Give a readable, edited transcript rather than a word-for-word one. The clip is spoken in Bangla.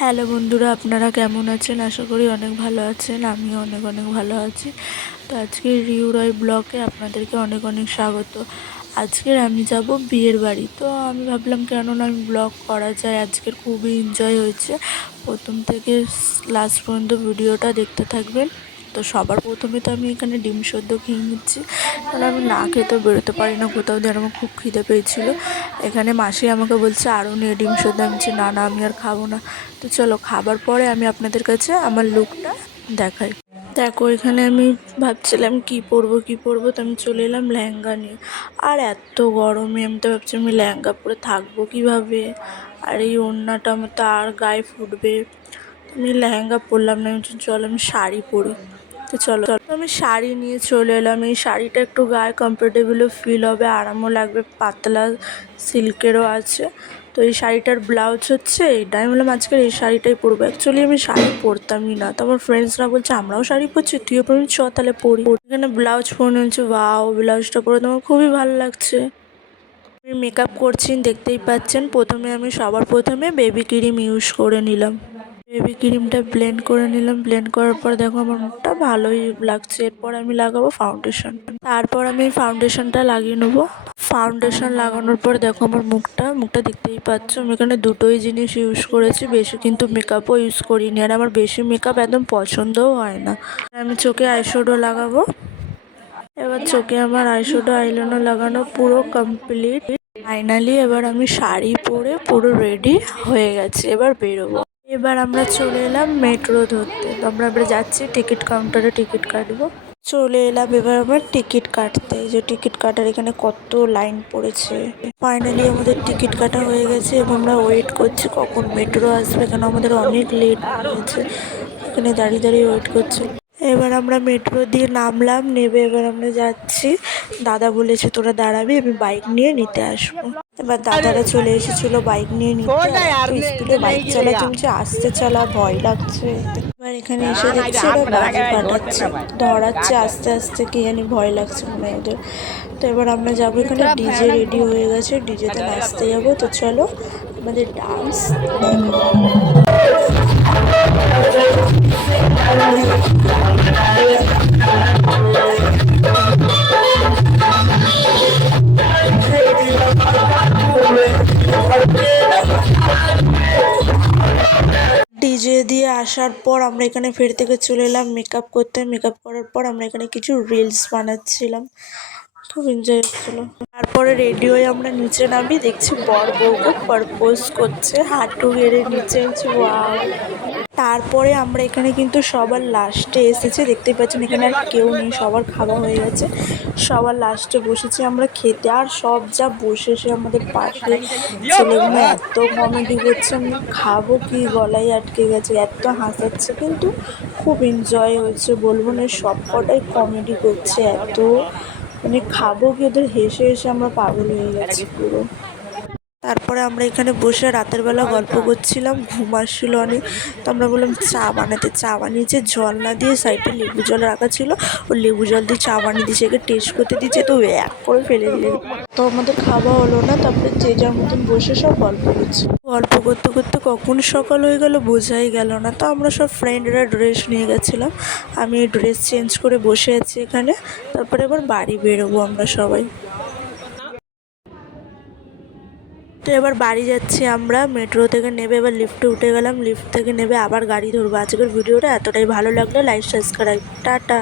হ্যালো বন্ধুরা, আপনারা কেমন আছেন? আশা করি অনেক ভালো আছেন। আমিও অনেক অনেক ভালো আছি। তো আজকে রিউ রয় ব্লগে আপনাদেরকে অনেক অনেক স্বাগত। আজকের আমি যাব বিয়ের বাড়ি। তো আমি ভাবলাম কেননা আমি ব্লগ করা যায়। আজকের খুবই এনজয় হয়েছে। প্রথম থেকে লাস্ট পর্যন্ত ভিডিওটা দেখতে থাকবেন। তো সবার প্রথমে তো আমি এখানে ডিম সেদ্ধ খেয়ে নিচ্ছি, কারণ আমি না খেতে বেরোতে পারি না কোথাও দিয়ে। আমার খুব খিদে পেয়েছিলো। এখানে মাসি আমাকে বলছে আরও নিয়ে ডিম সেদ্ধ। আমি বলছি না না, আমি আর খাবো না। তো চলো, খাবার পরে আমি আপনাদের কাছে আমার লুকটা দেখাই। দেখো, এখানে আমি ভাবছিলাম কি পরবো, তো আমি চলে এলাম লেহেঙ্গা নিয়ে। আর এত গরমে আমি তো ভাবছি আমি লেহেঙ্গা পরে থাকবো কীভাবে, আর এই ওড়নাটা আমার তো আর গায়ে ফুটবে। আমি লেহেঙ্গা পরলাম না, আমি চলো আমি শাড়ি পরি। তো চলো আমি শাড়ি নিয়ে চলে এলাম। এই শাড়িটা একটু গায়ে কমফোর্টেবলও ফিল হবে, আরামও লাগবে, পাতলা সিল্কেরও আছে। তো এই শাড়িটার ব্লাউজ হচ্ছে এইটা। আমি বললাম আজকের এই শাড়িটাই পরবো। অ্যাকচুয়ালি আমি শাড়ি পরতামই না, তো আমার ফ্রেন্ডসরা বলছে আমরাও শাড়ি পরছি, তুইও পরবি, চ তাহলে পরি। এখানে ব্লাউজ পরে নিয়েছে, বাও ব্লাউজটা পরে তোমার খুবই ভালো লাগছে। আমি মেকআপ করছি, দেখতেই পাচ্ছেন। সবার প্রথমে বেবি ক্রিম ইউজ করে নিলাম। বেবি ক্রিমটা ব্লেন্ড করে নিলাম। ব্লেন্ড করার পর দেখো আমার মুখটা ভালোই লাগছে। এরপর আমি লাগাবো ফাউন্ডেশন। তারপর আমি ফাউন্ডেশনটা লাগিয়ে নেবো। ফাউন্ডেশন লাগানোর পর দেখো আমার মুখটা দেখতেই পাচ্ছ। আমি এখানে দুটোই জিনিস ইউজ করেছি, বেশি কিন্তু মেকআপও ইউজ করিনি। আর আমার বেশি মেকআপ একদম পছন্দও হয় না। আমি চোখে আইশ্যাডো লাগাবো। এবার চোখে আমার আইশ্যাডো আইলাইনার লাগানো পুরো কমপ্লিট। ফাইনালি এবার আমি শাড়ি পরে পুরো রেডি হয়ে গেছি। এবার বেরোবো। এবার আমরা চলে এলাম মেট্রো ধরতে। তো আমরা এবার যাচ্ছি টিকিট কাউন্টারে টিকিট কাটবো। চলে এলাম এবার আমার টিকিট কাটতে। যে টিকিট কাটার এখানে কত লাইন পড়েছে। ফাইনালি আমাদের টিকিট কাটা হয়ে গেছে এবং আমরা ওয়েট করছি কখন মেট্রো আসবে, কেন আমাদের অনেক লেট হয়েছে। এখানে দাঁড়িয়ে দাঁড়িয়ে ওয়েট করছি। এবার আমরা মেট্রো দিয়ে নামলাম। নেবে এবার আমরা যাচ্ছি। দাদা বলেছে তোরা দাঁড়াবি, আমি বাইক নিয়ে নিতে আসবো। এবার দাদারা চলে এসেছিলো বাইক নিয়ে নিতে। স্পিডে বাইক চালাচ্ছে, আস্তে চালা, ভয় লাগছে। এবার এখানে এসে দেখছি ওরা বাজি ফাটাচ্ছে, ধরাচ্ছে আস্তে আস্তে, কি জানি ভয় লাগছে মনে হয় ওদের। তো এবার আমরা যাবো, এখানে ডিজে রেডি হয়ে গেছে, ডিজেতে নাচতে যাবো। তো চলো আমাদের ডান্স ডিজে দিয়ে আসার পর আমরা এখানে ফের থেকে চলে এলাম মেকআপ করতে। মেকআপ করার পর আমরা এখানে কিছু রিলস বানাচ্ছিলাম, খুব এনজয় হচ্ছিলো। তারপরে রেডি হয়ে আমরা নিচে নামি, দেখছি বর বউকে প্রপোজ করছে হাঁটু গেড়ে নিচে। ওয়াও। তারপরে আমরা এখানে কিন্তু সবার লাস্টে এসেছি, দেখতেই পাচ্ছেন এখানে আর কেউ নেই, সবার খাওয়া হয়ে গেছে। সবার লাস্টে বসেছি আমরা খেতে। আর সব যা বসেছে আমাদের পাশে ছেলেগুলো এত কমেডি করছে, আমি খাবো কি গলায় আটকে গেছে, এত হাসাচ্ছে। কিন্তু খুব এনজয় হয়েছে, বলবো না, সব কটাই কমেডি করছে এত, মানে খাবো কি, ওদের হেসে হেসে আমরা পাগল হয়ে গেছি পুরো। তারপরে আমরা এখানে বসে রাতের বেলা গল্প করছিলাম, ঘুম আসছিল অনেক। তো আমরা বললাম চা বানাতে। চা বানিয়েছে জল না দিয়ে, সাইডে লেবু জল রাখা ছিল, ও লেবু জল দিয়ে চা বানিয়ে দিয়েছে। একে টেস্ট করতে দিচ্ছে, তো এক করে ফেলে দিলে। তো আমাদের খাওয়া হলো না। তারপরে যে যার মতন বসে সব গল্প করছি। গল্প করতে করতে কখন সকাল হয়ে গেল বোঝাই গেল না। তো আমরা সব ফ্রেন্ডরা ড্রেস নিয়ে গেছিলাম। আমি ড্রেস চেঞ্জ করে বসে আছি এখানে। তারপরে এবার বাড়ি বেরোবো আমরা সবাই। তো এবার বাড়ি যাচ্ছি আমরা। মেট্রো থেকে নেবে এবার লিফটে উঠে গেলাম, লিফট থেকে নেবে আবার গাড়ি ধরবো। আজকের ভিডিওটা এতটাই ভালো লাগলো, লাইক সাবস্ক্রাইব, টাটা।